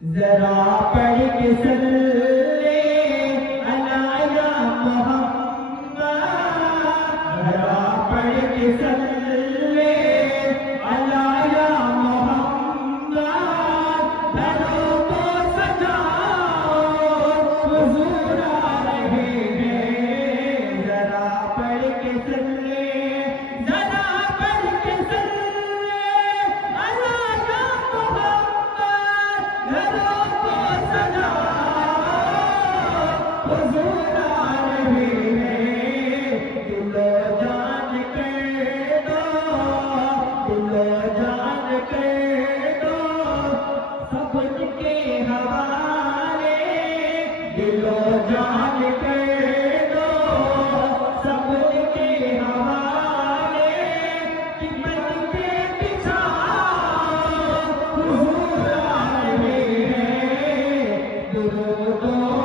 ذرا پڑھ کے صلی علی یا محمد، ذرا پڑھ کے صلی علی یا محمد، گھروں کو سجاؤ حضور آ رہے ہیں، ذرا پڑھ کے صلی، ذرا پڑھ کے صلی علی یا محمد، گھروں کو سجاؤ حضور آ رہے ہیں، دل و جان کر دو، دل و جان کر دو سب ان کے حوالے، دل و جان کر دو سب ان کے حوالے، کہ من کے بچھاؤ حضور آ رہے ہیں، درود و